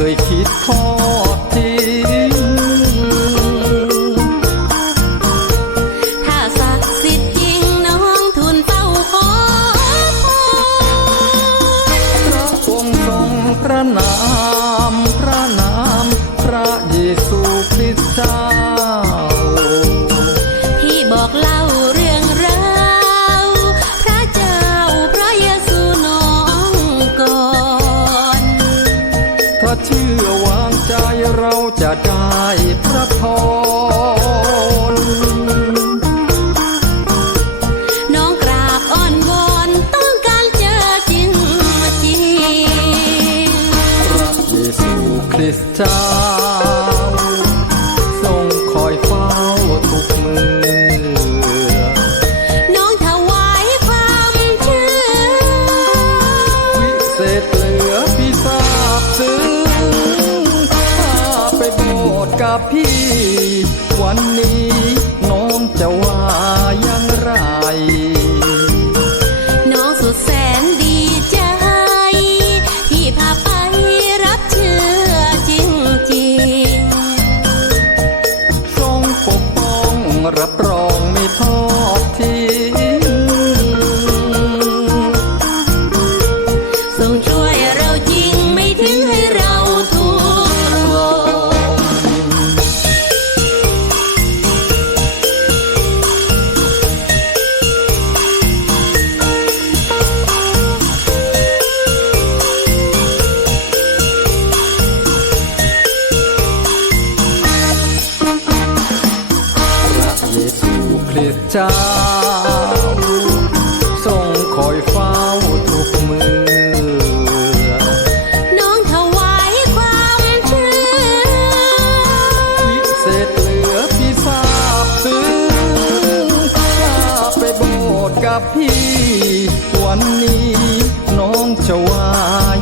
เคยคิดทอดทิ้งถ้าศักสิทธิ์จริงน้องทุนเฝ้าขอพรระองงพระนา ได้พระพรน้องกราบอ้อนวอนต้องการเจอจริงจริงพระเยซูคริสต์เจ้าทรงคอยเฝ้าทุกมือน้องถวายความเชื่อวิเศษ กับพี่ วันนี้น้องจะว่า คริสต์เจ้า ทรงคอยเฝ้าทุกมือ น้องถวายความเชื่อ วิเศษเหลือพี่ทราบซึ้งถ้าไปโบสถ์กับพี่ วันนี้น้องจะว่าย